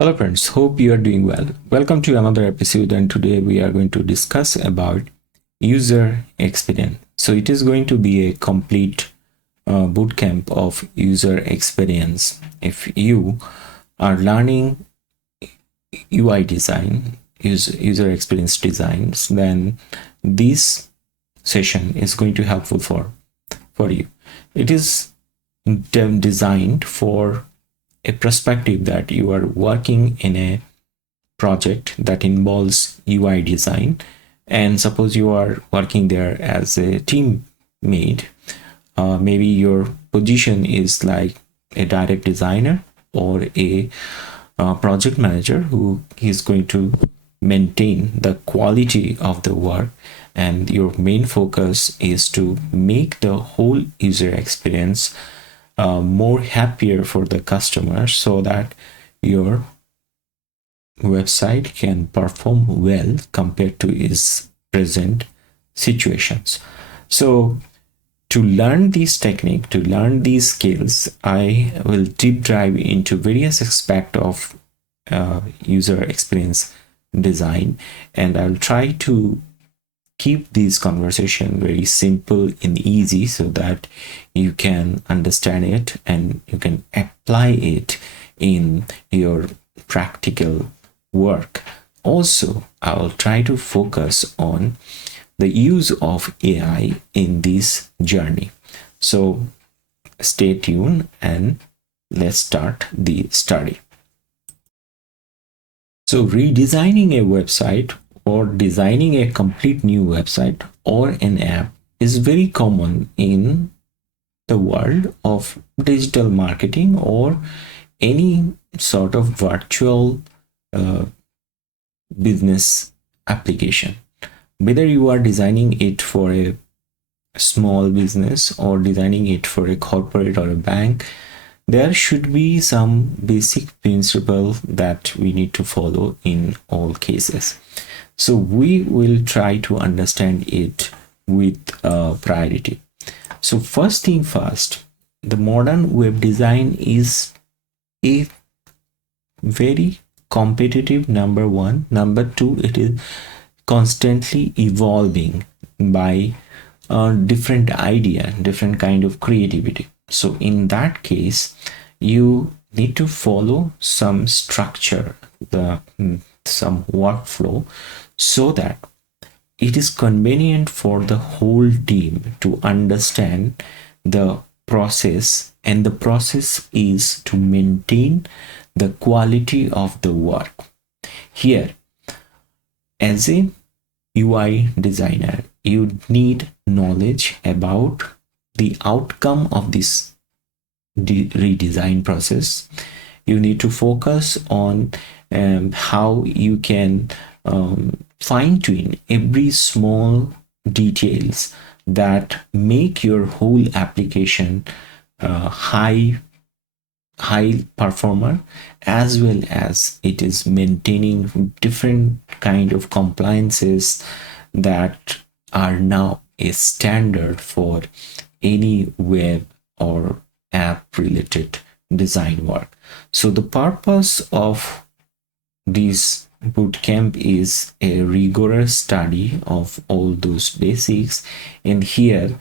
Hello friends, hope you are doing well. Welcome to another episode, and today we are going to discuss about user experience. So it is going to be a complete bootcamp of user experience. If you are learning UI design, user experience designs, then this session is going to helpful for you. It is designed for a perspective that you are working in a project that involves UI design, and suppose you are working there as a teammate. Maybe your position is like a direct designer or a project manager who is going to maintain the quality of the work, and your main focus is to make the whole user experience more happier for the customer so that your website can perform well compared to its present situations. So to learn this technique, to learn these skills, I will deep dive into various aspects of user experience design, and I'll try to keep this conversation very simple and easy so that you can understand it and you can apply it in your practical work. Also, I will try to focus on the use of AI in this journey. So stay tuned and let's start the study. So redesigning a website or designing a complete new website or an app is very common in the world of digital marketing or any sort of virtual uh, business application. Whether you are designing it for a small business or designing it for a corporate or a bank, there should be some basic principle that we need to follow in all cases. So we will try to understand it with priority. So first thing first, the modern web design is a very competitive, number one. Number two, it is constantly evolving by different idea, different kind of creativity. So in that case, you need to follow some structure, the some workflow, so that it is convenient for the whole team to understand the process, and the process is to maintain the quality of the work. Here, as a UI designer, you need knowledge about the outcome of this redesign process. You need to focus on how you can fine tune every small details that make your whole application high performer, as well as it is maintaining different kind of compliances that are now a standard for any web or app related design work. So the purpose of this bootcamp is a rigorous study of all those basics, and here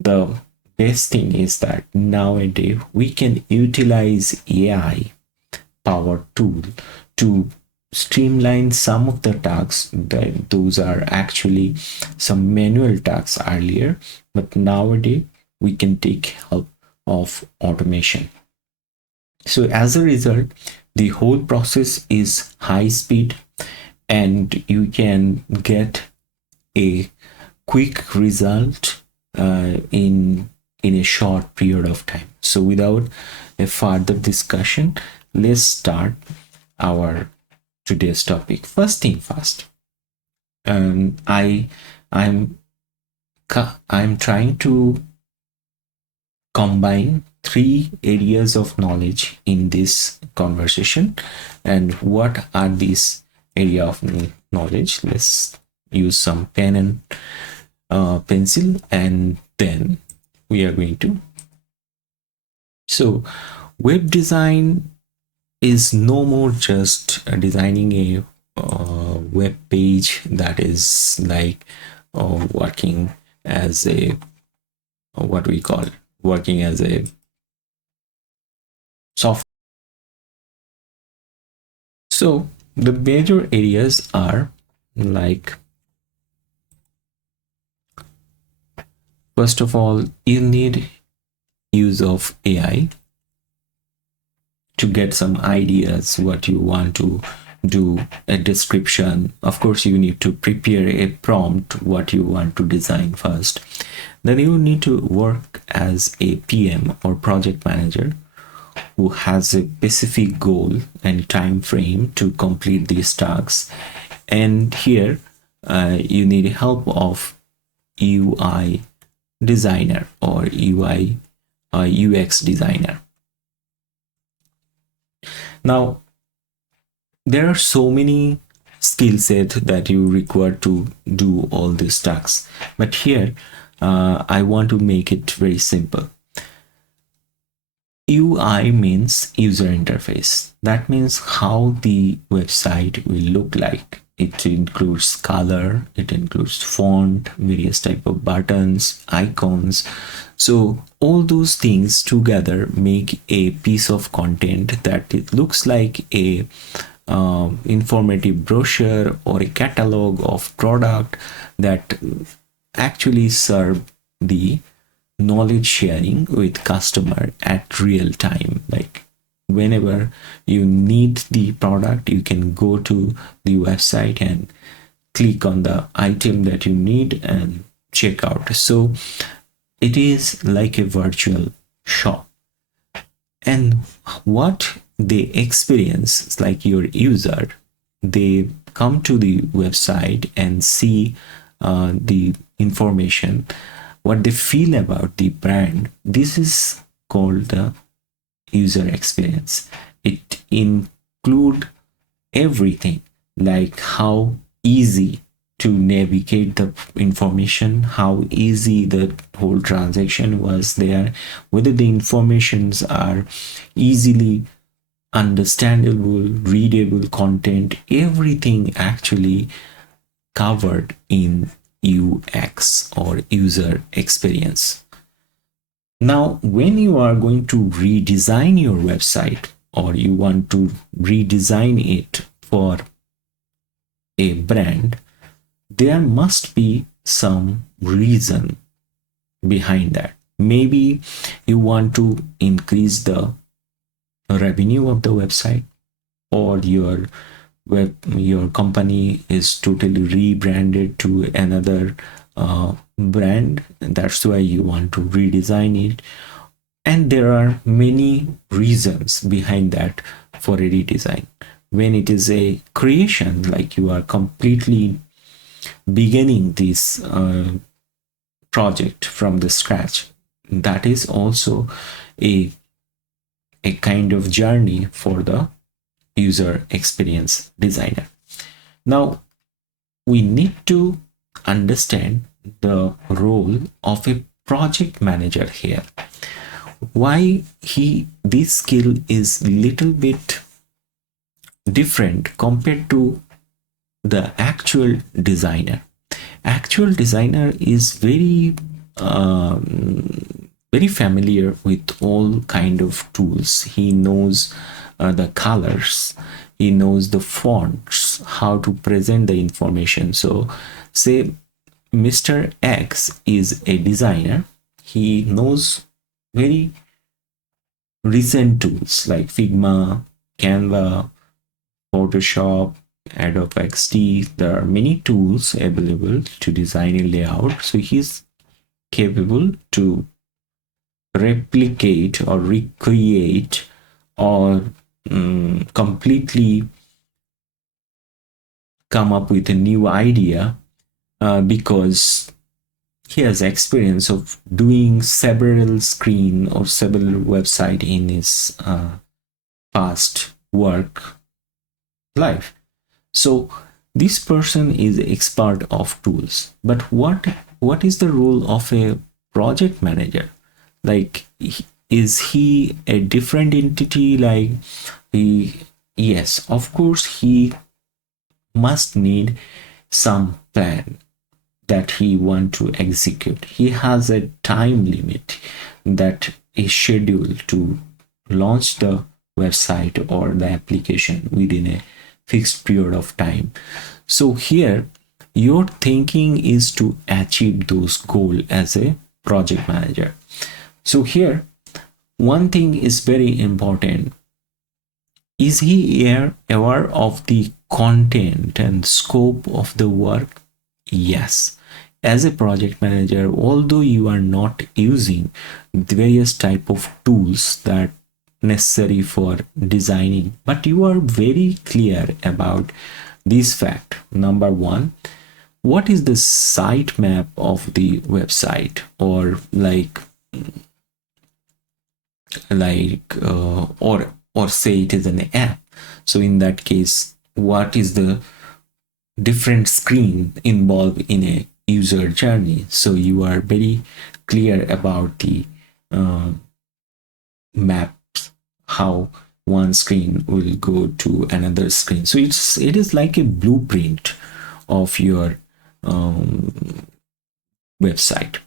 the best thing is that nowadays we can utilize AI power tool to streamline some of the tasks. That those are actually some manual tasks earlier, but nowadays we can take help of automation. So as a result, the whole process is high speed, and you can get a quick result in a short period of time. So without a further discussion, let's start our today's topic. First thing first, I'm I'm trying to combine three areas of knowledge in this conversation. And what are these area of knowledge? Let's use some pen and pencil, and then we are going to. So web design is no more just designing a web page that is like working as a what we call working as a software. So the major areas are like, first of all, you need use of AI to get some ideas what you want to do, a description. Of course, you need to prepare a prompt what you want to design first. Then you need to work as a PM or project manager who has a specific goal and time frame to complete these tasks. And here you need help of UI designer or UI UX designer. Now, there are so many skill set that you require to do all these tasks, but here I want to make it very simple. UI means user interface. That means how the website will look like. It includes color, it includes font, various type of buttons, icons. So all those things together make a piece of content that it looks like a informative brochure or a catalog of product that actually serve the knowledge sharing with customer at real time. Like whenever you need the product, you can go to the website and click on the item that you need and check out. So it is like a virtual shop. And what they experience, like your user, they come to the website and see the information, what they feel about the brand. This is called the user experience. It include everything, like how easy to navigate the information, how easy the whole transaction was there, whether the informations are easily understandable, readable content, everything actually covered in UX or user experience. Now, when you are going to redesign your website or you want to redesign it for a brand, there must be some reason behind that. Maybe you want to increase the revenue of the website, or your company is totally rebranded to another brand, and that's why you want to redesign it. And there are many reasons behind that for a redesign. When it is a creation, like you are completely beginning this project from the scratch, that is also a kind of journey for the user experience designer. Now, we need to understand the role of a project manager here. Why this skill is little bit different compared to the actual designer. Actual designer is very very familiar with all kind of tools. He knows the colors, he knows the fonts, how to present the information. So say Mr. X is a designer, he knows very recent tools like Figma, Canva, Photoshop, Adobe XD. There are many tools available to design a layout, so he's capable to replicate or recreate or completely come up with a new idea because he has experience of doing several screen or several website in his past work life. So this person is expert of tools. But what is the role of a project manager? Like is he a different entity? Like he, yes, of course he must need some plan that he want to execute. He has a time limit that is scheduled to launch the website or the application within a fixed period of time. So here your thinking is to achieve those goals as a project manager. So here one thing is very important. Is he aware of the content and scope of the work? Yes. As a project manager, although you are not using the various type of tools that necessary for designing, but you are very clear about this fact. Number one, what is the sitemap of the website, or or say it is an app. So in that case, what is the different screen involved in a user journey? So you are very clear about the maps, how one screen will go to another screen. So it is like a blueprint of your website.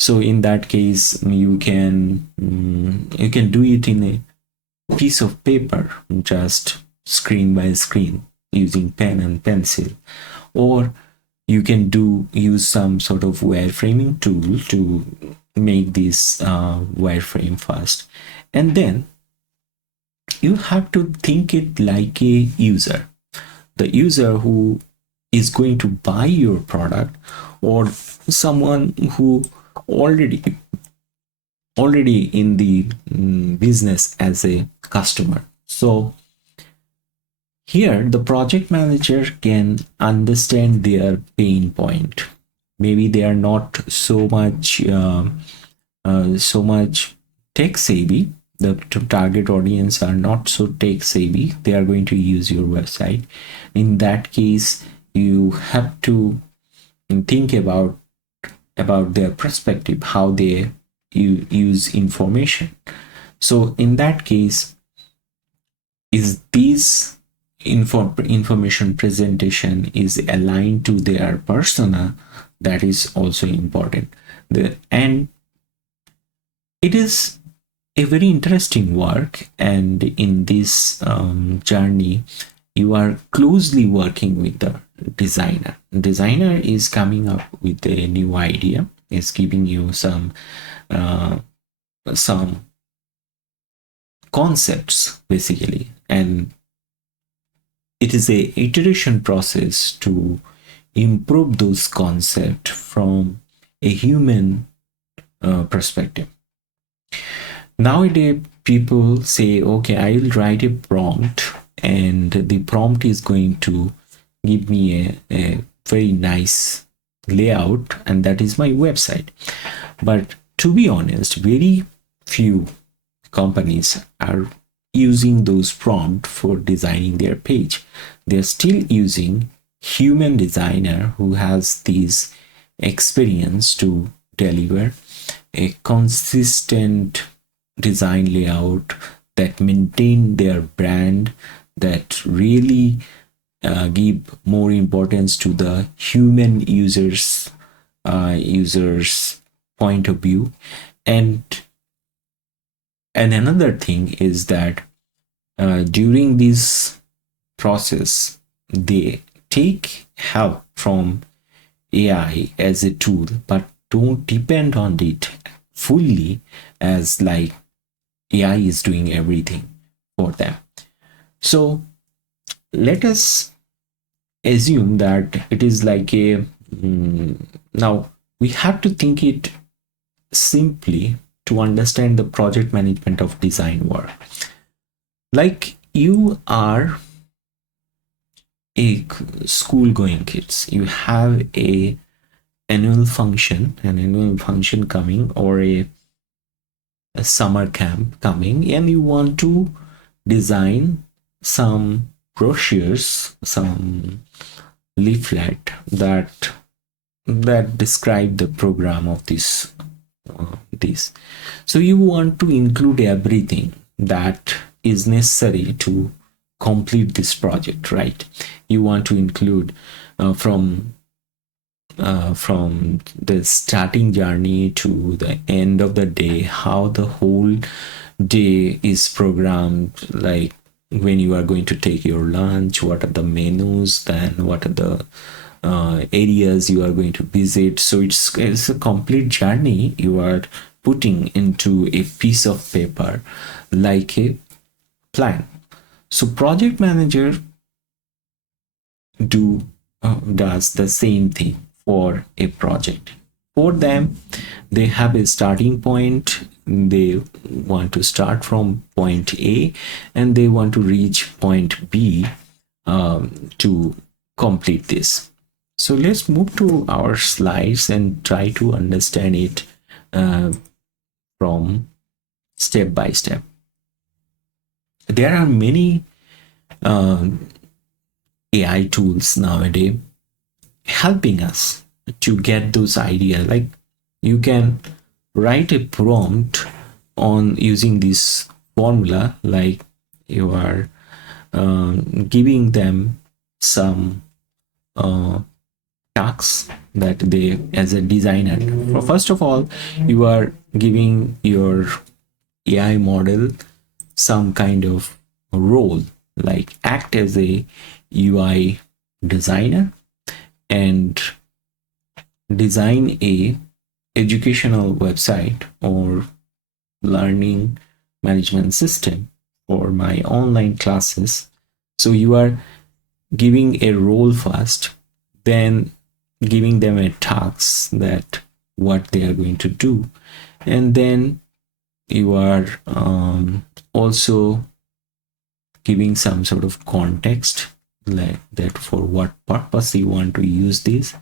So in that case, you can do it in a piece of paper, just screen by screen, using pen and pencil, or you can use some sort of wireframing tool to make this wireframe first, and then you have to think it like a user, the user who is going to buy your product, or someone who already in the business as a customer. So here the project manager can understand their pain point. Maybe they are not so much tech savvy. The target audience are not so tech savvy. They are going to use your website. In that case, you have to think about their perspective, how they use information. So in that case, is this information presentation is aligned to their persona? That is also important. And it is a very interesting work, and in this journey you are closely working with the designer is coming up with a new idea, is giving you some concepts basically, and it is a iteration process to improve those concepts from a human perspective. Nowadays people say, okay, I will write a prompt, and the prompt is going to give me a very nice layout, and that is my website. But to be honest, very few companies are using those prompts for designing their page. They're still using human designer who has this experience to deliver a consistent design layout that maintain their brand, that really give more importance to the human users point of view. And another thing is that during this process they take help from AI as a tool, but don't depend on it fully, as like AI is doing everything for them. So let us assume that it is like a now we have to think it simply to understand the project management of design work. Like you are a school going kids, you have an annual function coming, or a summer camp coming, and you want to design some brochures, some leaflet that describe the program of this this. So you want to include everything that is necessary to complete this project, right? You want to include from the starting journey to the end of the day, how the whole day is programmed, like when you are going to take your lunch, what are the menus, then what are the areas you are going to visit. So it's a complete journey you are putting into a piece of paper, like a plan. So project manager does the same thing for a project. For them, they have a starting point. They want to start from point A and they want to reach point B to complete this. So let's move to our slides and try to understand it from step by step. There are many AI tools nowadays helping us to get those ideas. Like you can write a prompt on using this formula, like you are giving them some tasks that they, as a designer, first of all you are giving your AI model some kind of role, like act as a UI designer and design a educational website or learning management system for my online classes. So you are giving a role first, then giving them a task that what they are going to do, and then you are also giving some sort of context, like that for what purpose you want to use this.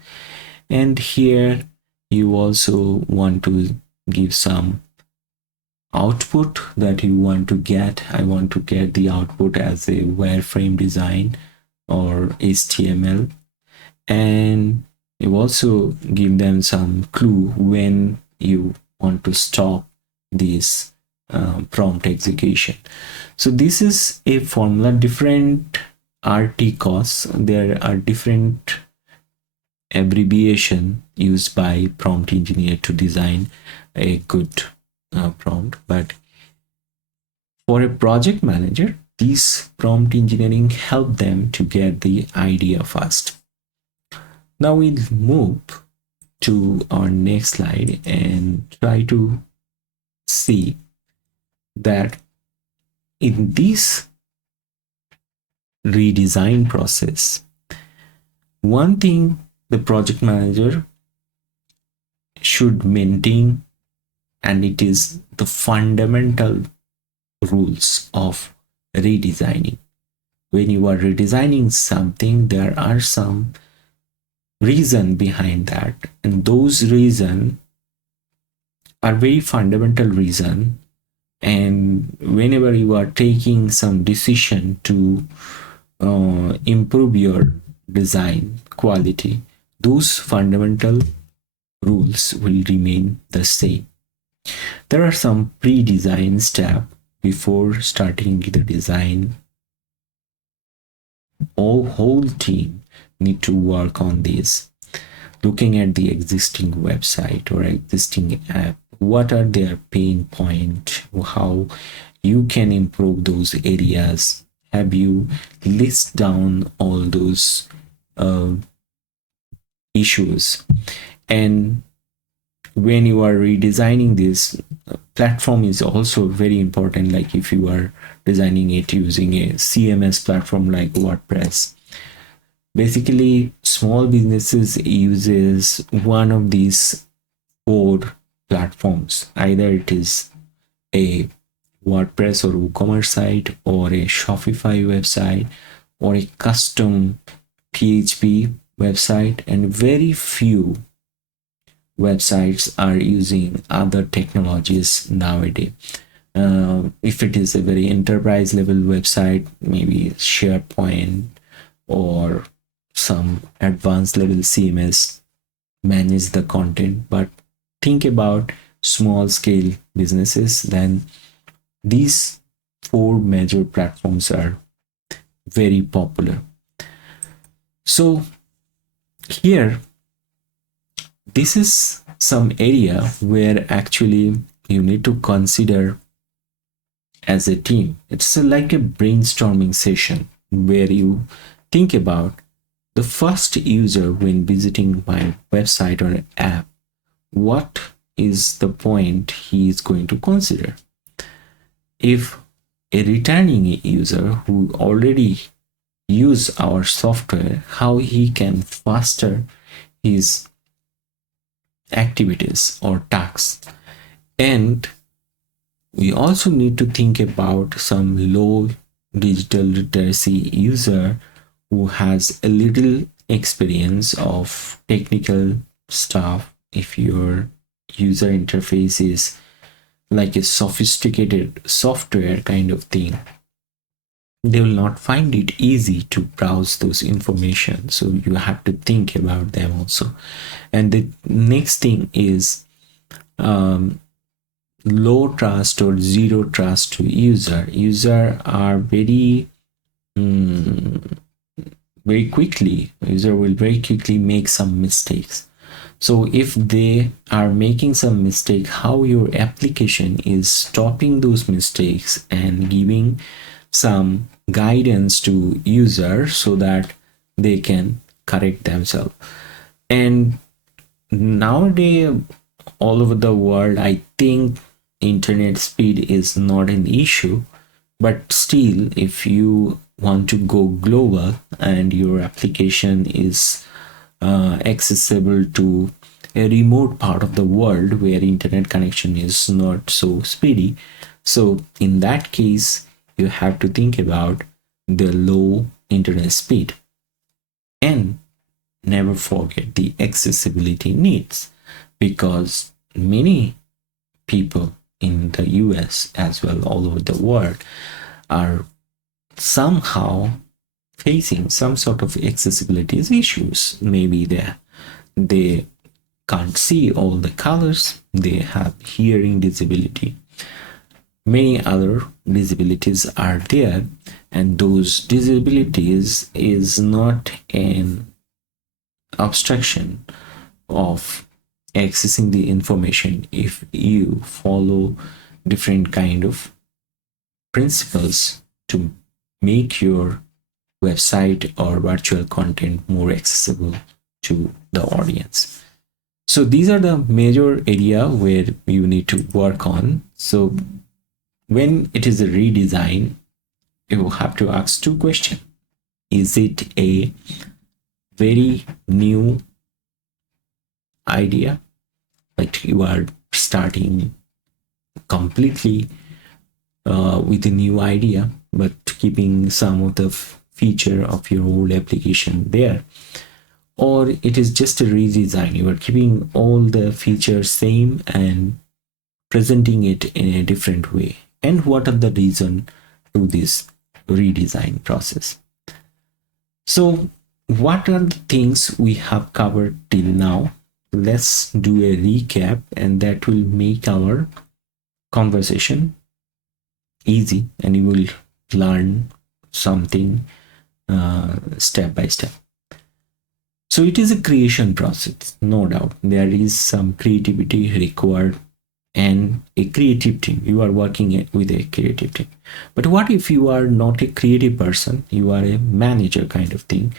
And here you also want to give some output that you want to get. I want to get the output as a wireframe design or HTML, and you also give them some clue when you want to stop this prompt execution. So this is a formula. Different RT costs, there are different abbreviation used by prompt engineer to design a good prompt, but for a project manager, these prompt engineering help them to get the idea fast. Now we'll move to our next slide and try to see that in this redesign process, one thing the project manager should maintain, and it is the fundamental rules of redesigning. When you are redesigning something, there are some reason behind that, and those reason are very fundamental reason. And whenever you are taking some decision to improve your design quality, those fundamental rules will remain the same. There are some pre-design steps before starting the design. Whole team need to work on this, looking at the existing website or existing app. What are their pain point? How you can improve those areas? Have you list down all those issues? And when you are redesigning this platform is also very important. Like if you are designing it using a CMS platform like WordPress, basically small businesses uses one of these 4 platforms. Either it is a WordPress or WooCommerce site, or a Shopify website, or a custom PHP website, and very few websites are using other technologies nowadays. If it is a very enterprise level website, maybe SharePoint or some advanced level CMS manage the content. But think about small scale businesses, then these four major platforms are very popular. So here, this is some area where actually you need to consider as a team. It's like a brainstorming session where you think about the first user when visiting my website or app. What is the point he is going to consider? If a returning user who already use our software, how he can faster his activities or tasks. And we also need to think about some low digital literacy user who has a little experience of technical stuff. If your user interface is like a sophisticated software kind of thing, they will not find it easy to browse those information. So you have to think about them also. And the next thing is low trust or zero trust to user are very user will very quickly make some mistakes. So if they are making some mistake, how your application is stopping those mistakes and giving some guidance to user so that they can correct themselves. And nowadays all over the world, I think internet speed is not an issue, but still, if you want to go global and your application is accessible to a remote part of the world where internet connection is not so speedy, so in that case you have to think about the low internet speed. And never forget the accessibility needs, because many people in the US as well all over the world are somehow facing some sort of accessibility issues. Maybe they can't see all the colors, they have hearing disability, many other disabilities are there, and those disabilities is not an obstruction of accessing the information if you follow different kind of principles to make your website or virtual content more accessible to the audience. So these are the major area where you need to work on. So when it is a redesign, you have to ask two questions. Is it a very new idea, like you are starting completely with a new idea but keeping some of the feature of your old application there, or it is just a redesign, you are keeping all the features same and presenting it in a different way, and what are the reason to this redesign process. So what are the things we have covered till now? Let's do a recap, and that will make our conversation easy and you will learn something step by step. So it is a creation process, no doubt. There is some creativity required and a creative team. You are working with a creative team. But what if you are not a creative person? You are a manager kind of thing,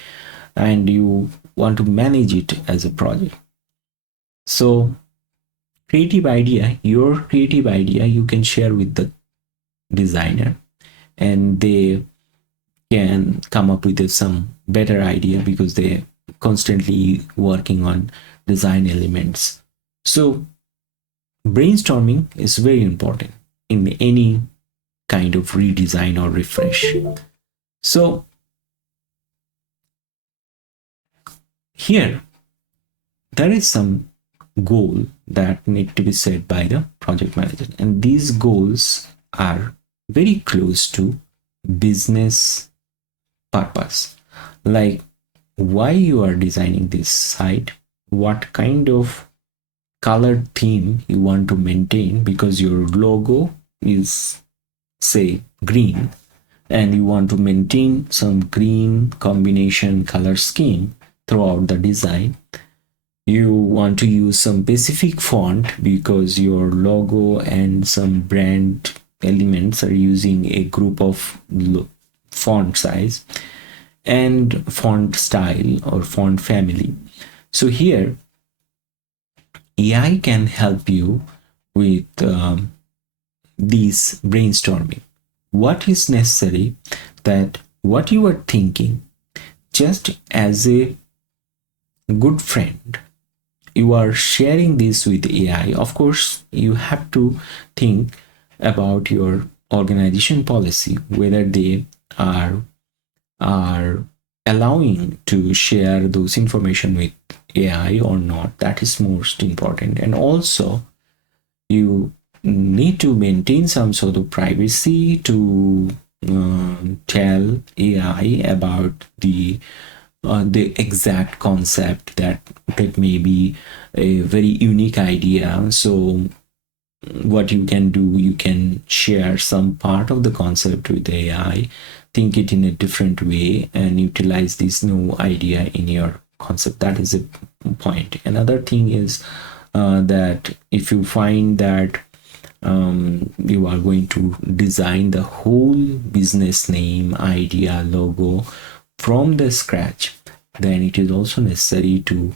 and you want to manage it as a project. So your creative idea, you can share with the designer, and they can come up with some better idea because they constantly working on design elements. So brainstorming is very important in any kind of redesign or refresh. So here there is some goal that need to be set by the project manager, and these goals are very close to business purpose, like why you are designing this site, what kind of colored theme you want to maintain, because your logo is, say, green, and you want to maintain some green combination color scheme throughout the design. You want to use some specific font because your logo and some brand elements are using a group of font size and font style or font family. So here AI can help you with these brainstorming. What is necessary, that what you are thinking, just as a good friend, you are sharing this with AI. Of course, you have to think about your organization policy, whether they are allowing to share those information with AI or not. That is most important. And also, you need to maintain some sort of privacy to tell AI about the exact concept that may be a very unique idea. So what you can do, you can share some part of the concept with AI, think it in a different way, and utilize this new idea in your concept. That is a point. Another thing is that if you find that you are going to design the whole business name, idea, logo from the scratch, then it is also necessary to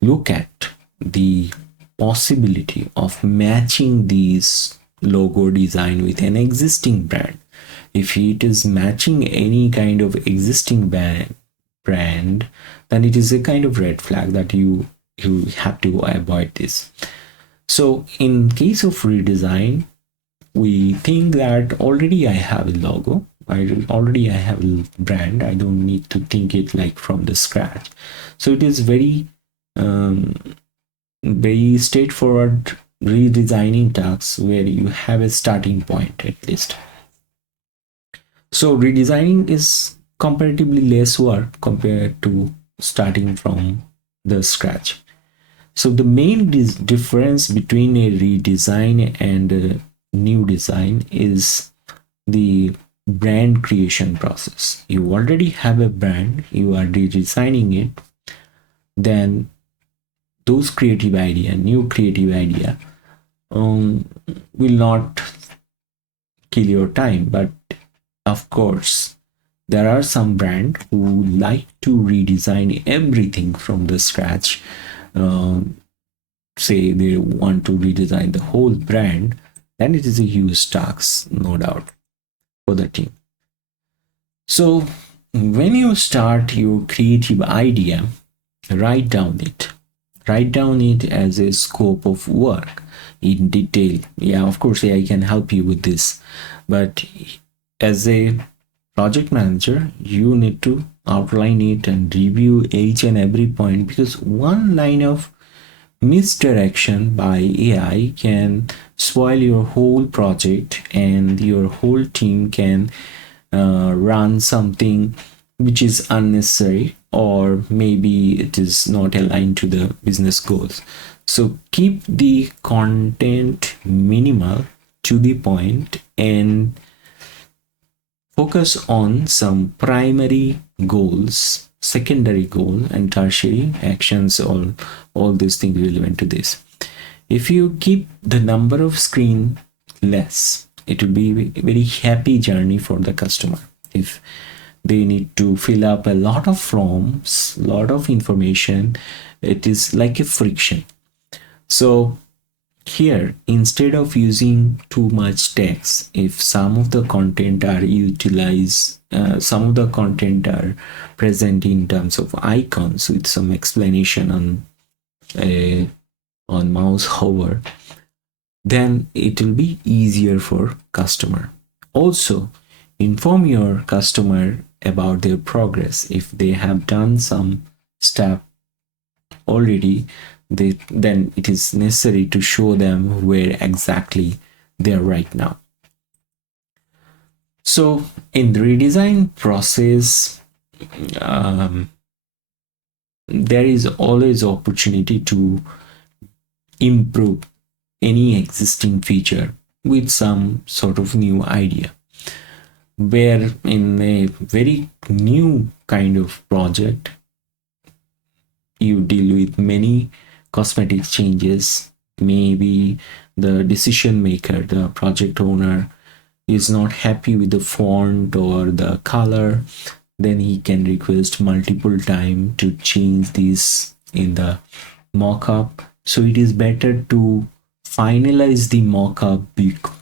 look at the possibility of matching these logo design with an existing brand. If it is matching any kind of existing brand, then it is a kind of red flag that you have to avoid this. So in case of redesign, we think that already I have a logo, already I have a brand, I don't need to think it like from the scratch. So it is very very straightforward redesigning tasks where you have a starting point at least. So redesigning is comparatively less work compared to starting from the scratch. So the main difference between a redesign and a new design is the brand creation process. You already have a brand, you are redesigning it, then those creative idea, new creative idea, will not kill your time. But of course, there are some brands who like to redesign everything from the scratch. Say they want to redesign the whole brand, then it is a huge task, no doubt, for the team. So when you start your creative idea, write down it as a scope of work in detail. Yeah, of course, AI can help you with this, but as a project manager, you need to outline it and review each and every point, because one line of misdirection by AI can spoil your whole project, and your whole team can run something which is unnecessary, or maybe it is not aligned to the business goals. So keep the content minimal, to the point, and focus on some primary goals, secondary goal, and tertiary actions, all these things relevant to this. If you keep the number of screen less, it will be a very happy journey for the customer. If they need to fill up a lot of forms, lot of information, it is like a friction. So here, instead of using too much text, if some of the content are utilized, some of the content are present in terms of icons with some explanation on mouse hover, then it will be easier for customer. Also, inform your customer about their progress. If they have done some step already, then it is necessary to show them where exactly they are right now. So in the redesign process, there is always opportunity to improve any existing feature with some sort of new idea. Where in a very new kind of project, you deal with many cosmetic changes. Maybe the decision maker, the project owner, is not happy with the font or the color, then he can request multiple time to change this in the mockup. So it is better to finalize the mockup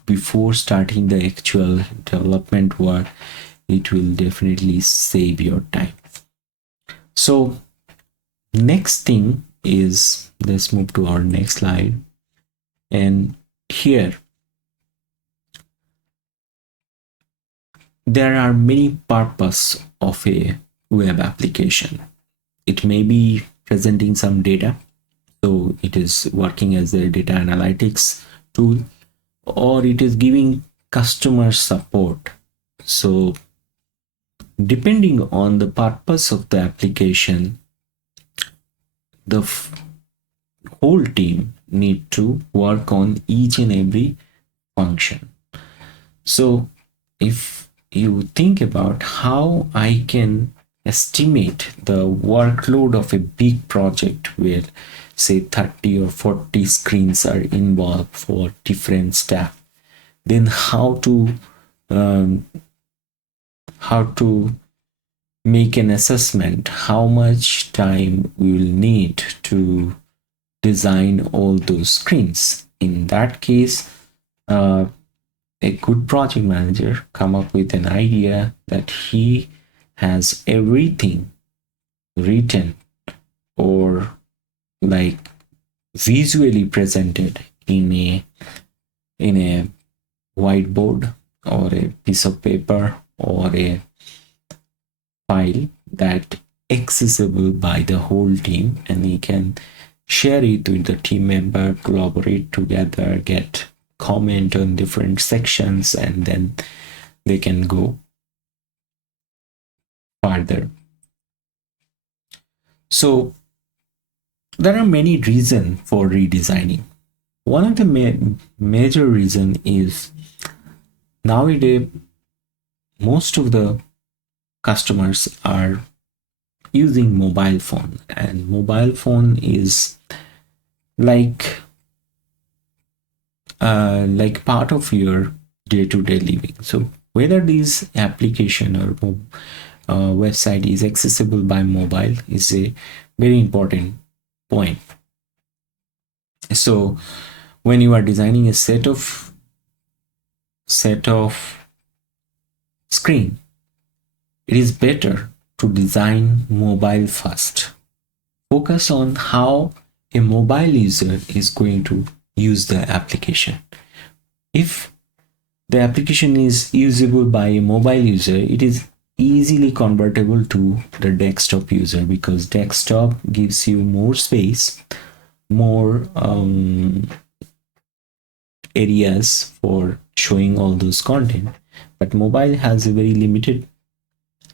before starting the actual development work. It will definitely save your time. So next thing is, let's move to our next slide. And here there are many purposes of a web application. It may be presenting some data, so it is working as a data analytics tool, or it is giving customer support. So depending on the purpose of the application, the whole team need to work on each and every function. So if you think about how I can estimate the workload of a big project where say 30 or 40 screens are involved for different staff, then how to make an assessment how much time we will need to design all those screens. In that case, a good project manager come up with an idea that he has everything written or like visually presented in a whiteboard or a piece of paper or a file that accessible by the whole team, and he can share it with the team member, collaborate together, get comment on different sections, and then they can go further. So there are many reasons for redesigning. One of the major reason is nowadays most of the customers are using mobile phone, and mobile phone is like part of your day-to-day living. So whether this application or website is accessible by mobile is a very important point. So when you are designing a set of screen, it is better to design mobile first. Focus on how a mobile user is going to use the application. If the application is usable by a mobile user, it is easily convertible to the desktop user, because desktop gives you more space, more areas for showing all those content, but mobile has a very limited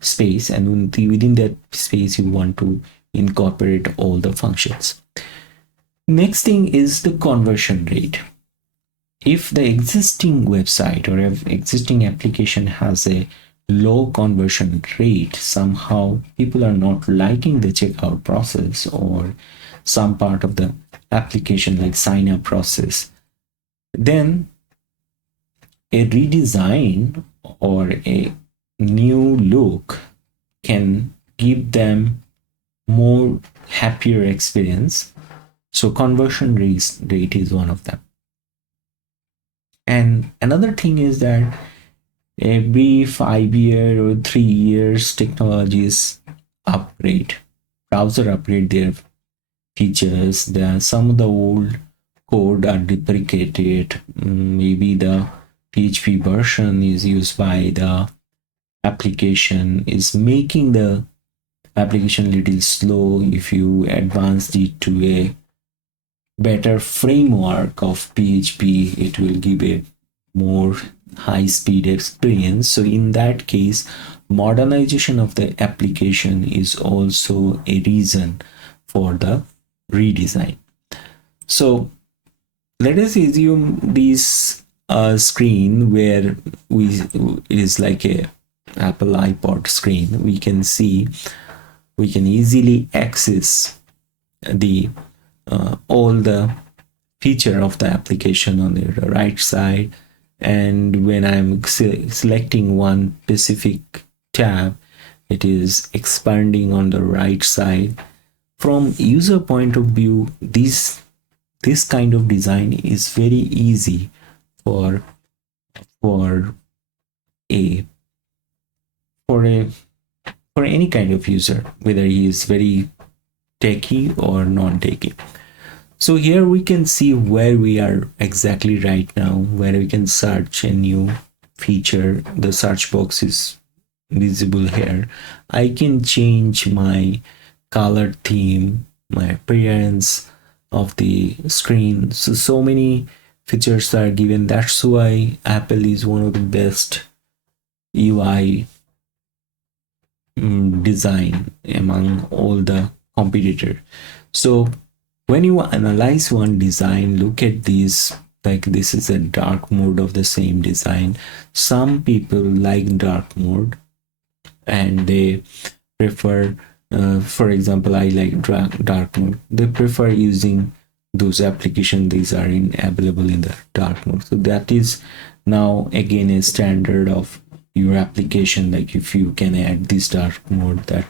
space, and within that space you want to incorporate all the functions. Next thing is the conversion rate. If the existing website or existing application has a low conversion rate, somehow people are not liking the checkout process or some part of the application like sign up process, then a redesign or a new look can give them more happier experience. So conversion rate is one of them. And another thing is that every 5 years or 3 years technologies upgrade, browser upgrade their features. Some of the old code are deprecated. Maybe the PHP version is used by the application is making the application little slow. If you advance it to a better framework of PHP, it will give a more high speed experience. So in that case, modernization of the application is also a reason for the redesign. So let us assume this screen where we it is like a Apple iPod screen. We can easily access the all the feature of the application on the right side, and when I'm selecting one specific tab, it is expanding on the right side. From user point of view, this kind of design is very easy for for a for a for any kind of user, whether he is very techy or non-techy. So here we can see where we are exactly right now, where we can search a new feature. The search box is visible here. I can change my color theme, my appearance of the screen. So many features are given. That's why Apple is one of the best UI design among all the competitor. So when you analyze one design, look at these, like this is a dark mode of the same design. Some people like dark mode and they prefer, for example, I like dark mode. They prefer using those applications. These are available in the dark mode. So that is now again a standard of your application. Like if you can add this dark mode, that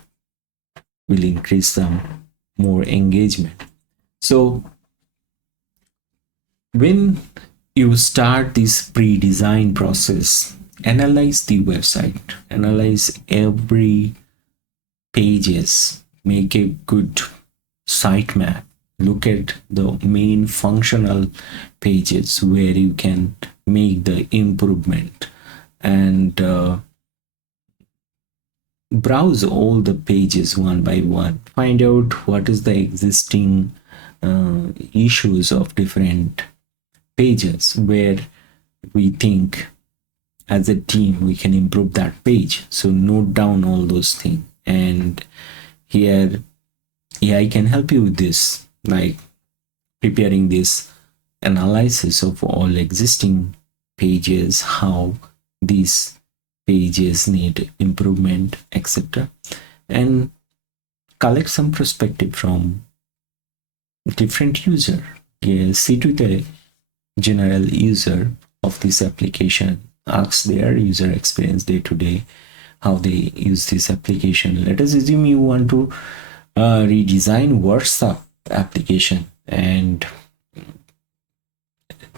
will increase some more engagement. So when you start this pre-design process, analyze the website, analyze every pages, make a good sitemap, look at the main functional pages where you can make the improvement, and browse all the pages one by one, find out what is the existing issues of different pages where we think as a team we can improve that page. So note down all those things, and here AI can help you with this, like preparing this analysis of all existing pages, how these pages need improvement, etc., and collect some perspective from different user. Sit with a general user of this application, ask their user experience day to day, how they use this application. Let us assume you want to redesign WhatsApp application, and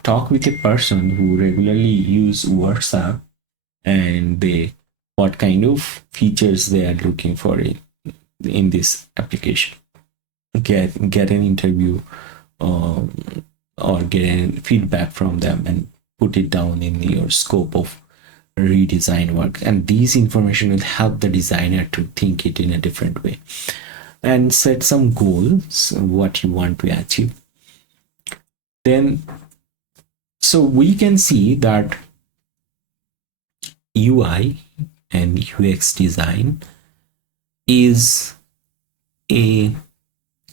talk with a person who regularly use WhatsApp, and they what kind of features they are looking for in this application. Get an interview, or get feedback from them and put it down in your scope of redesign work. And these information will help the designer to think it in a different way and set some goals, what you want to achieve. Then, so we can see that UI and UX design is a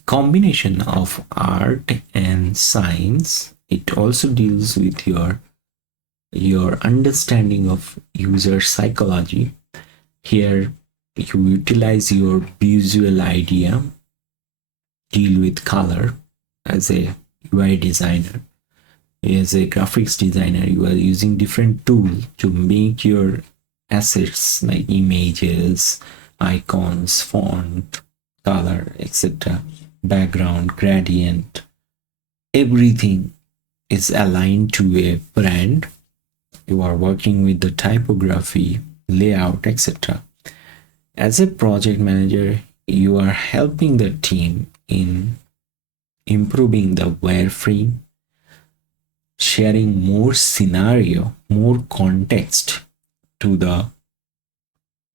combination of art and science. It also deals with your understanding of user psychology. Here you utilize your visual idea, deal with color. As a UI designer, as a graphics designer, you are using different tools to make your assets like images, icons, font, color, etc., background, gradient, everything is aligned to a brand. You are working with the typography, layout, etc. As a project manager, you are helping the team in improving the wireframe, sharing more scenario, more context to the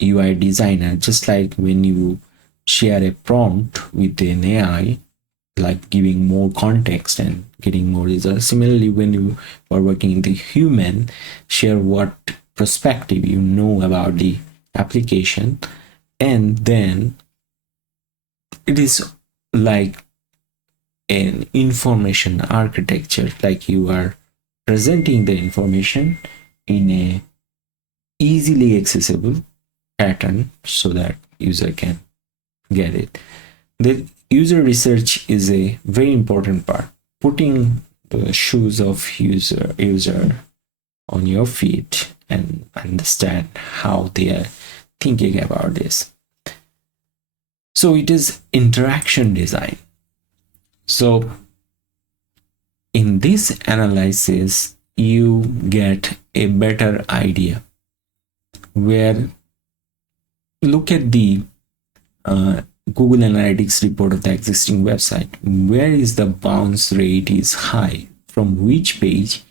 UI designer. Just like when you share a prompt with an AI, like giving more context and getting more results. Similarly, when you are working with the human, share what perspective you know about the application, and then it is like an information architecture, like you are presenting the information in a easily accessible pattern so that user can get it. The user research is a very important part. Putting the shoes of user on your feet and understand how they are thinking about this. So it is interaction design. So in this analysis, you get a better idea where look at the Google Analytics report of the existing website. Where is the bounce rate is high? From which page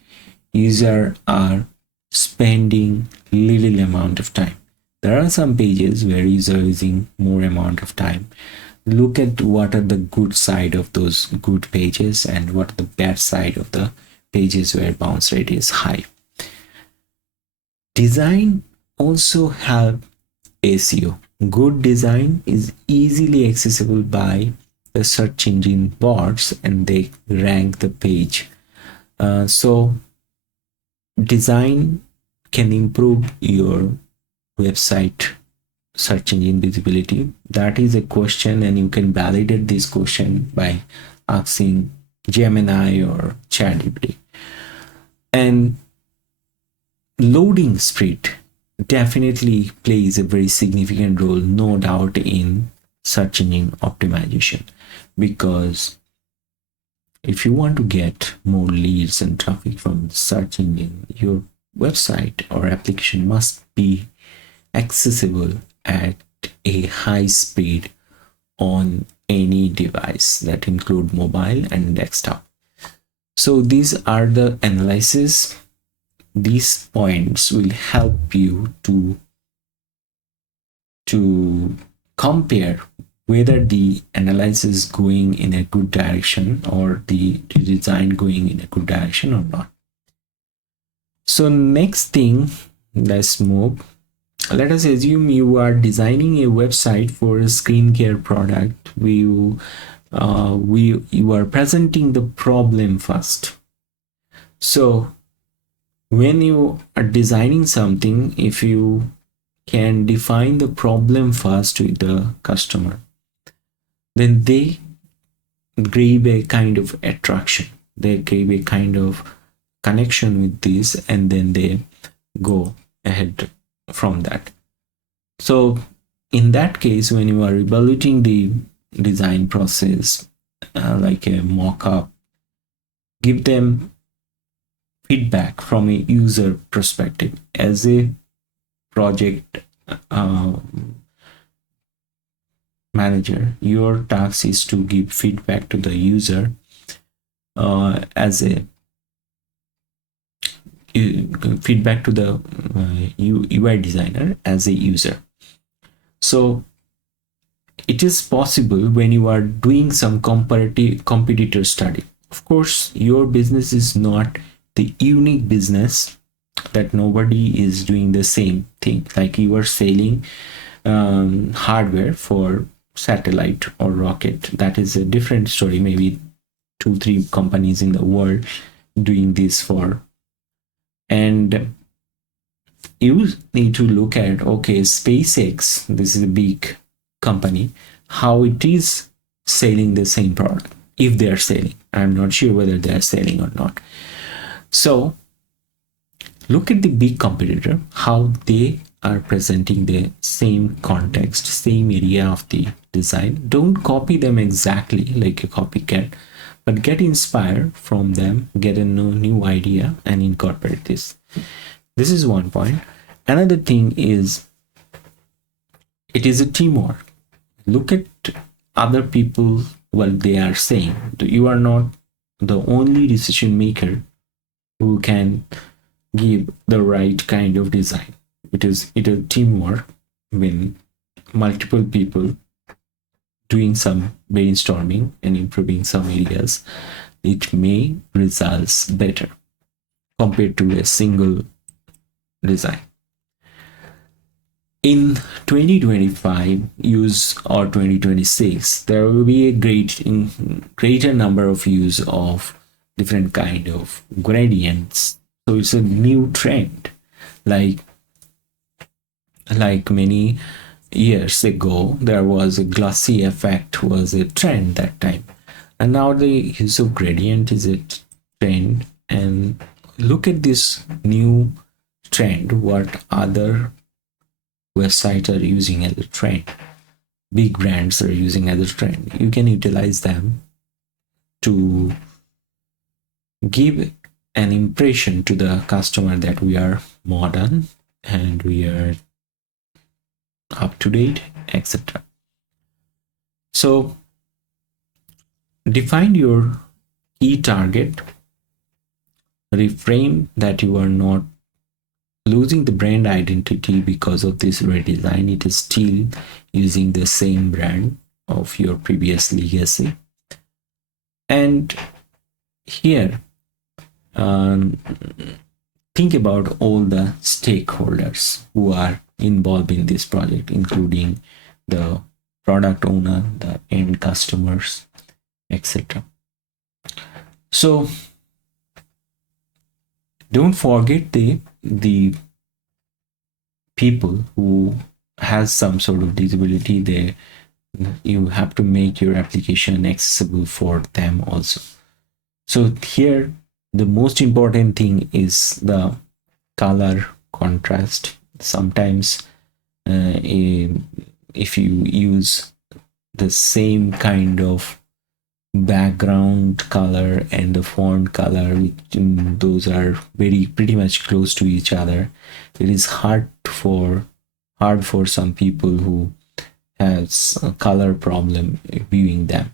users are spending little amount of time? There are some pages where users are using more amount of time. Look at what are the good side of those good pages and what are the bad side of the pages where bounce rate is high. Design also help SEO. Good design is easily accessible by the search engine bots and they rank the page. So design can improve your website search engine visibility. That is a question, and you can validate this question by asking Gemini or ChatGPT. And loading speed definitely plays a very significant role, no doubt, in search engine optimization, because if you want to get more leads and traffic from the search engine, your website or application must be accessible at a high speed on any device that include mobile and desktop. So these are the analysis. These points will help you to compare whether the analysis is going in a good direction or the design going in a good direction or not. So next thing, let's move. Let us assume you are designing a website for a skincare product. You are presenting the problem first. So when you are designing something, if you can define the problem first with the customer, then they grab a kind of attraction, they grab a kind of connection with this, and then they go ahead from that. So in that case, when you are evaluating the design process, like a mock-up, give them feedback from a user perspective. As a project manager, your task is to give feedback to the user as a feedback to the UI designer as a user. So it is possible when you are doing some competitor study. Of course, your business is not the unique business, that nobody is doing the same thing. Like you are selling hardware for satellite or rocket, that is a different story. Maybe 2-3 companies in the world doing this for, and you need to look at, okay, SpaceX, this is a big company, how it is selling the same product, if they are selling. I'm not sure whether they are selling or not. So look at the big competitor, how they are presenting the same context, same area of the design. Don't copy them exactly like a copycat, but get inspired from them, get a new idea and incorporate this. This is one point. Another thing is, it is a teamwork. Look at other people, what they are saying. You are not the only decision maker who can give the right kind of design. It is a teamwork when multiple people doing some brainstorming and improving some areas. It may results better compared to a single design. in 2025 use or 2026, there will be a greater number of use of different kind of gradients. So it's a new trend. Like many years ago, there was a glossy effect was a trend that time, and now the use of gradient is a trend. And look at this new trend, what other websites are using as a trend, big brands are using as a trend. You can utilize them to give an impression to the customer that we are modern and we are up to date, etc. So define your key target, reframe that you are not losing the brand identity because of this redesign. It is still using the same brand of your previous legacy. And here, think about all the stakeholders who are involved in this project, including the product owner, the end customers, etc. So don't forget the people who has some sort of disability. You have to make your application accessible for them also. So here the most important thing is the color contrast. Sometimes if you use the same kind of background color and the font color, those are pretty much close to each other, it is hard for some people who has a color problem viewing them.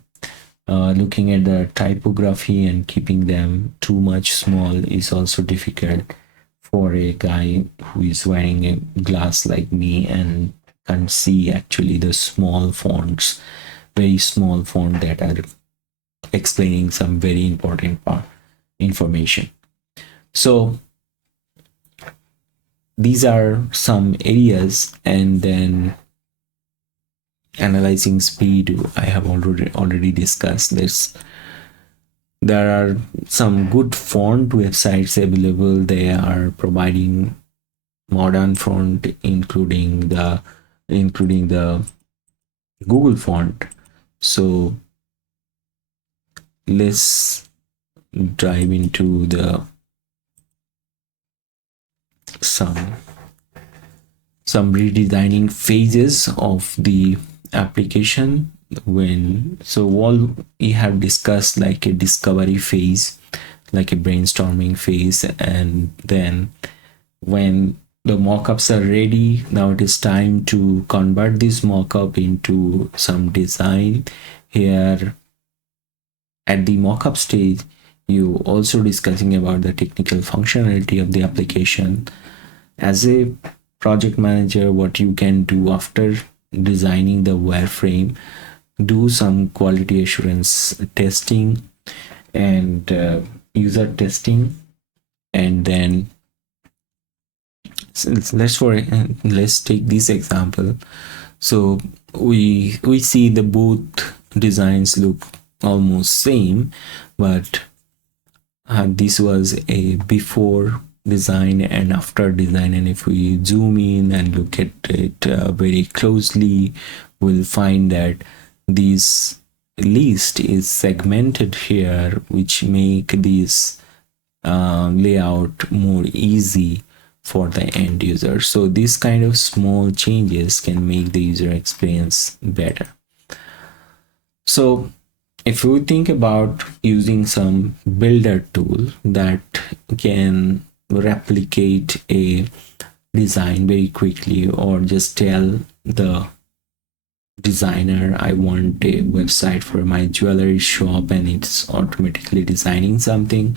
Looking at the typography and keeping them too much small is also difficult for a guy who is wearing a glass like me and can't see actually the small fonts, very small font that are explaining some very important information. So these are some areas. And then analyzing speed, I have already discussed this. There are some good font websites available. They are providing modern font, including the Google font. So let's dive into the some redesigning phases of the application. All we have discussed, like a discovery phase, like a brainstorming phase, and then when the mockups are ready, now it is time to convert this mockup into some design. Here at the mockup stage, you also discussing about the technical functionality of the application. As a project manager, what you can do after designing the wireframe, do some quality assurance testing and user testing. And then let's take this example. So we see the both designs look almost same, but this was a before design and after design. And if we zoom in and look at it very closely, we'll find that this list is segmented here, which make this layout more easy for the end user. So these kind of small changes can make the user experience better. So if we think about using some builder tool that can replicate a design very quickly, or just tell the designer I want a website for my jewelry shop, and it's automatically designing something,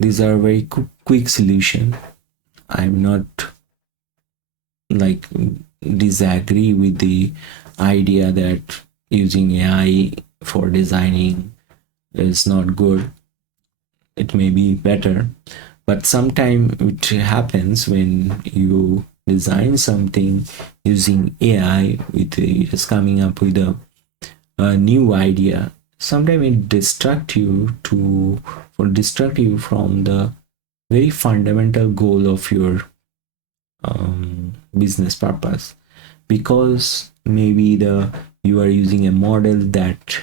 these are very quick solution. I'm not like disagree with the idea that using AI for designing is not good. It may be better, but sometimes it happens when you design something using AI, with just coming up with a new idea, sometimes it distract you from the very fundamental goal of your business purpose, because maybe you are using a model that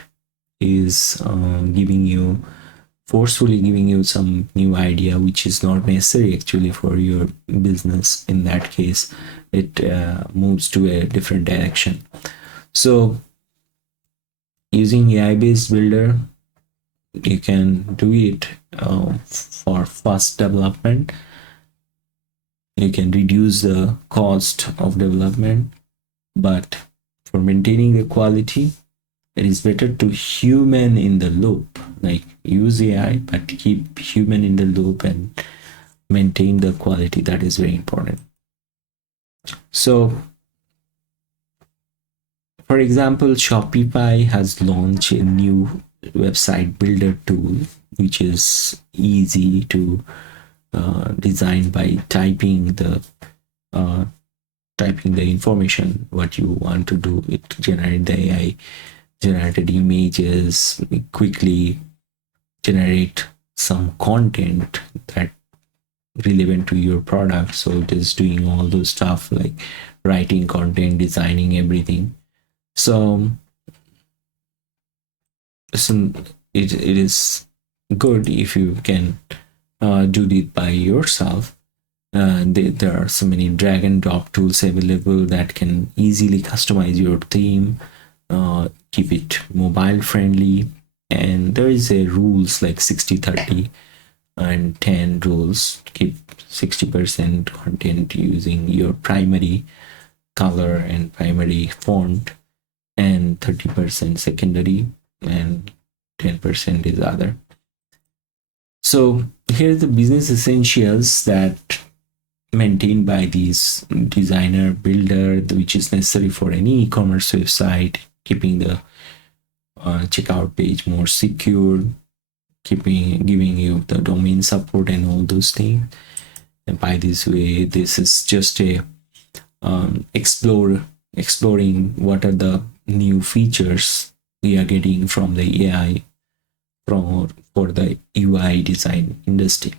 is forcefully giving you some new idea which is not necessary actually for your business. In that case, it moves to a different direction. So using AI based builder, you can do it for fast development. You can reduce the cost of development, but for maintaining the quality, it is better to human in the loop. Like, use AI but keep human in the loop and maintain the quality. That is very important. So for example, Shopify has launched a new website builder tool which is easy to design by typing the information what you want to do. It generate the AI generated images, quickly generate some content that relevant to your product. So it is doing all those stuff like writing content, designing everything. So it is good if you can do it by yourself. There are so many drag and drop tools available that can easily customize your theme, keep it mobile friendly, and there is a rules like 60-30 and 10 rules. Keep 60% content using your primary color and primary font, and 30% secondary, and 10% is other. So here's the business essentials that maintained by these designer builder, which is necessary for any e-commerce website, keeping the checkout page more secure, giving you the domain support and all those things. And by this way, this is just a exploring what are the new features we are getting from the AI for the UI design industry.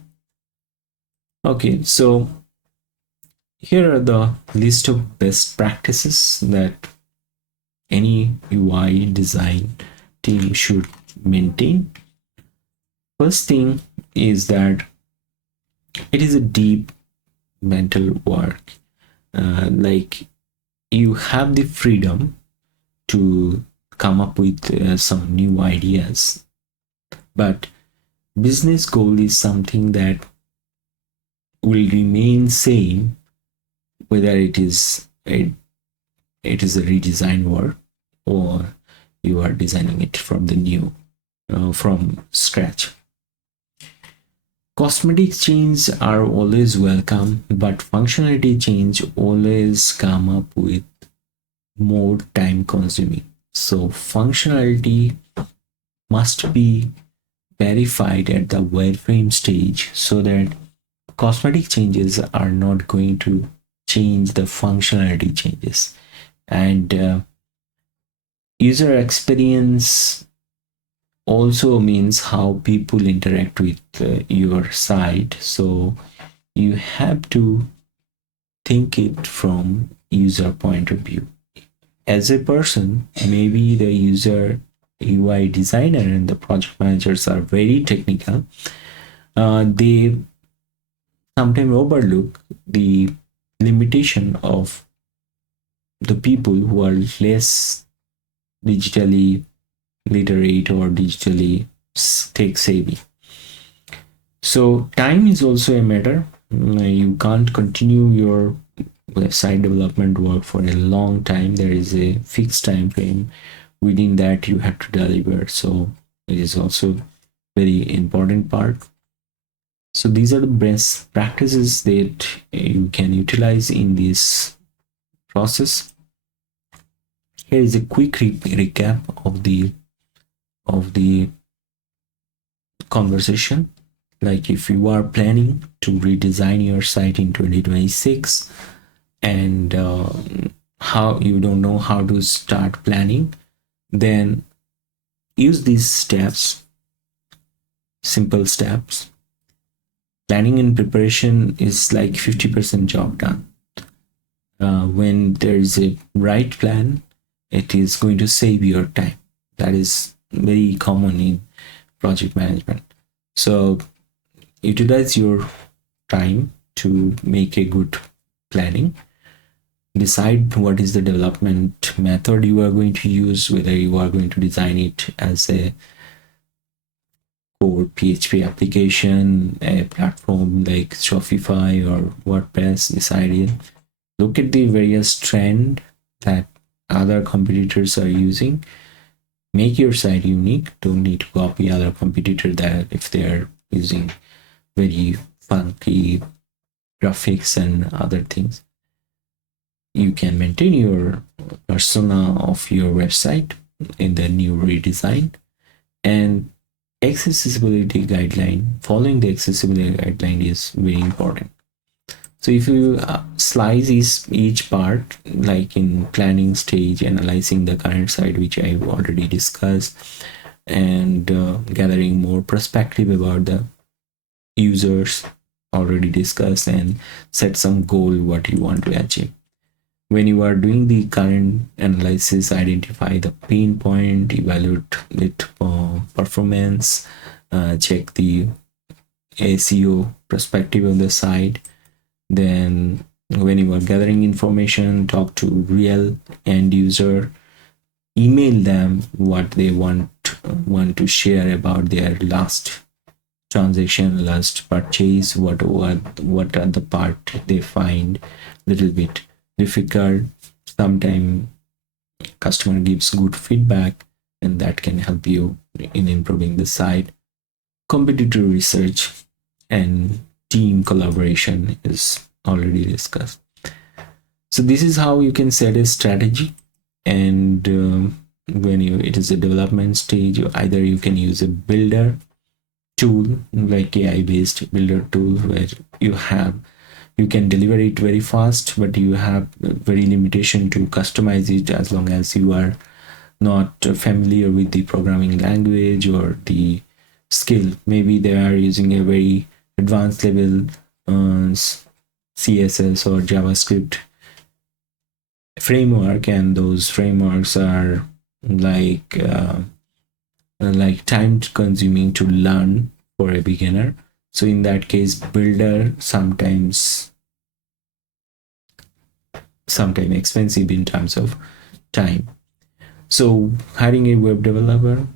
Okay, so here are the list of best practices that any UI design team should maintain. First thing is that it is a deep mental work. Like, you have the freedom to come up with some new ideas, but business goal is something that will remain same whether it is a redesign work or you are designing it from the new from scratch. Cosmetic changes are always welcome, but functionality change always come up with more time consuming. So functionality must be verified at the wireframe stage so that cosmetic changes are not going to change the functionality changes. And user experience also means how people interact with your site. So you have to think it from user point of view. As a person, maybe the user UI designer and the project managers are very technical. They sometimes overlook the limitation of the people who are less digitally literate or digitally tech savvy. So time is also a matter. You can't continue your website development work for a long time. There is a fixed time frame. Within that, you have to deliver. So it is also very important part. So these are the best practices that you can utilize in this process. Here is a quick recap of the conversation. Like, if you are planning to redesign your site in 2026, and how you don't know how to start planning, then use these steps, simple steps. Planning and preparation is like 50% job done. When there is a right plan, it is going to save your time. That is very common in project management. So utilize your time to make a good planning. Decide what is the development method you are going to use, whether you are going to design it as a core PHP application, a platform like Shopify or WordPress. Decide it. Look at the various trend that other competitors are using. Make your site unique. Don't need to copy other competitor that if they're using very funky graphics and other things. You can maintain your persona of your website in the new redesign. And accessibility guideline, following the accessibility guideline is very important. So if you slice each part, like in planning stage, analyzing the current site, which I've already discussed, and gathering more perspective about the users, already discussed, and set some goal what you want to achieve. When you are doing the current analysis, identify the pain point, evaluate it performance, check the SEO perspective of the site. Then when you are gathering information, talk to real end user, email them what they want to share about their last transaction, last purchase, what are the part they find little bit difficult. Sometimes customer gives good feedback, and that can help you in improving the site. Competitor research and team collaboration is already discussed. So this is how you can set a strategy. And when it is a development stage, either you can use a builder tool, like AI based builder tool, where you can deliver it very fast, but you have very limitation to customize it as long as you are not familiar with the programming language or the skill. Maybe they are using a very advanced level CSS or JavaScript framework, and those frameworks are like time consuming to learn for a beginner. So in that case, builder sometimes expensive in terms of time. So hiring a web developer,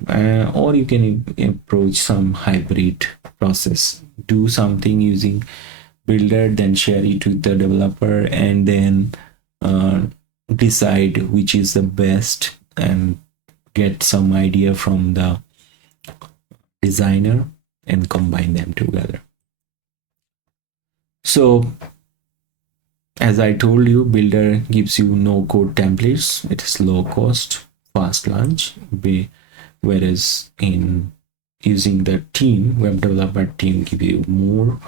or you can approach some hybrid process. Do something using builder, then share it with the developer, and then decide which is the best and get some idea from the designer and combine them together. So as I told you, builder gives you no code templates. It is low cost, fast launch, whereas in using the team, web developer team, give you more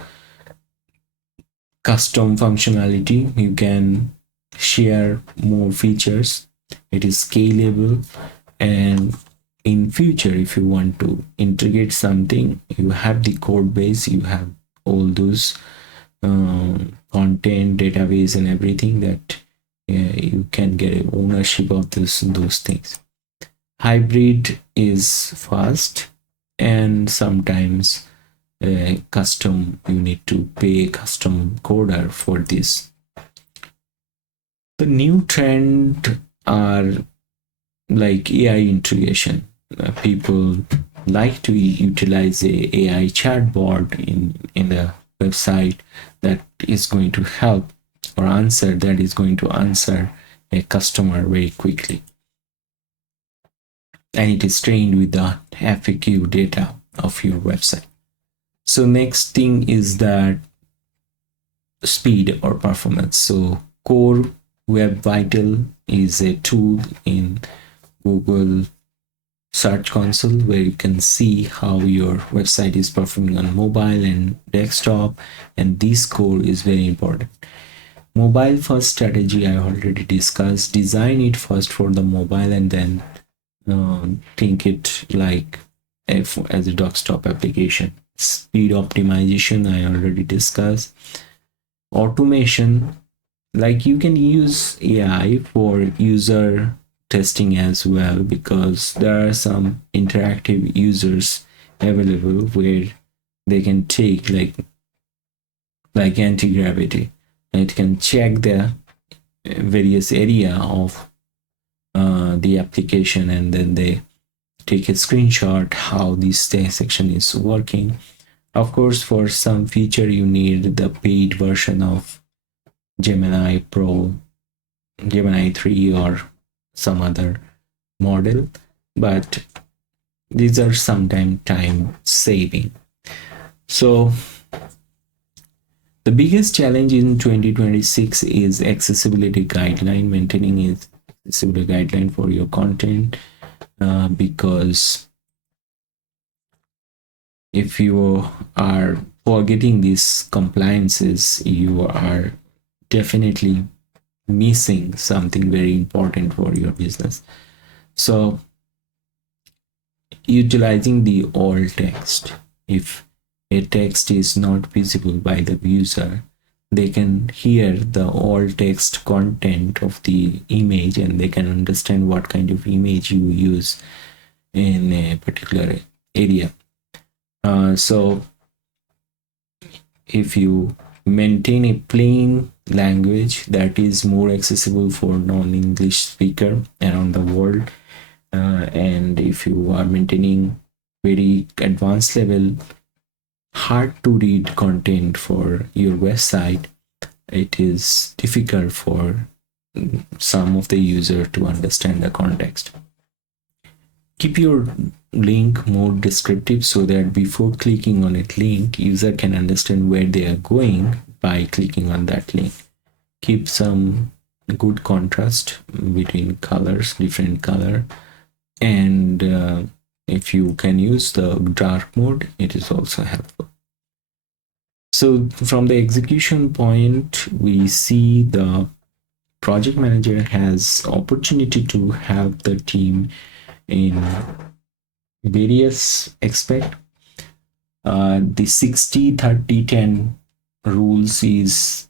custom functionality. You can share more features. It is scalable, and in future, if you want to integrate something, you have the code base, you have all those content, database, and everything that you can get ownership of those things. Hybrid is fast, and sometimes custom, you need to pay custom coder for this. The new trend are like AI integration. People like to utilize a AI chatbot in the website that is going to help or answer a customer very quickly, and it is trained with the FAQ data of your website. So next thing is that speed or performance. So Core Web Vital is a tool in Google Search Console where you can see how your website is performing on mobile and desktop, and this score is very important. Mobile first strategy I already discussed. Design it first for the mobile and then think it like as a desktop application. Speed optimization I already discussed. Automation, like you can use AI for user testing as well, because there are some interactive users available where they can take like anti-gravity. It can check the various area of the application, and then they take a screenshot how this section is working. Of course, for some feature you need the paid version of Gemini Pro, Gemini 3, or some other model, but these are sometimes time saving. So the biggest challenge in 2026 is accessibility guideline, maintaining is accessibility guideline for your content, because if you are forgetting these compliances, you are definitely missing something very important for your business. So utilizing the alt text, if a text is not visible by the user, they can hear the alt text content of the image and they can understand what kind of image you use in a particular area. So if you maintain a plain language that is more accessible for non-English speaker around the world, and if you are maintaining very advanced level hard to read content for your website, it is difficult for some of the user to understand the context. Keep your link more descriptive so that before clicking on a link, user can understand where they are going by clicking on that link. Keep some good contrast between colors, different color, and if you can use the dark mode, it is also helpful. So from the execution point, we see the project manager has opportunity to help the team in various aspects. The 60-30-10 rules is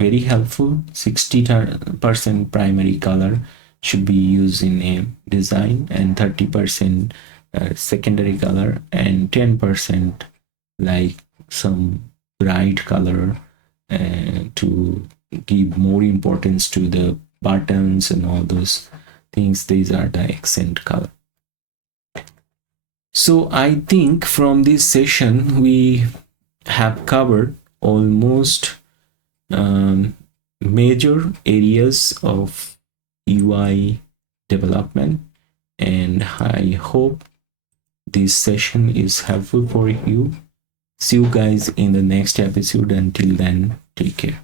very helpful. 60% primary color should be used in a design, and 30% secondary color, and 10% like some bright color to give more importance to the buttons and all those things. These are the accent color. So I think from this session we have covered almost major areas of UI development, and I hope this session is helpful for you. See you guys in the next episode. Until then, take care.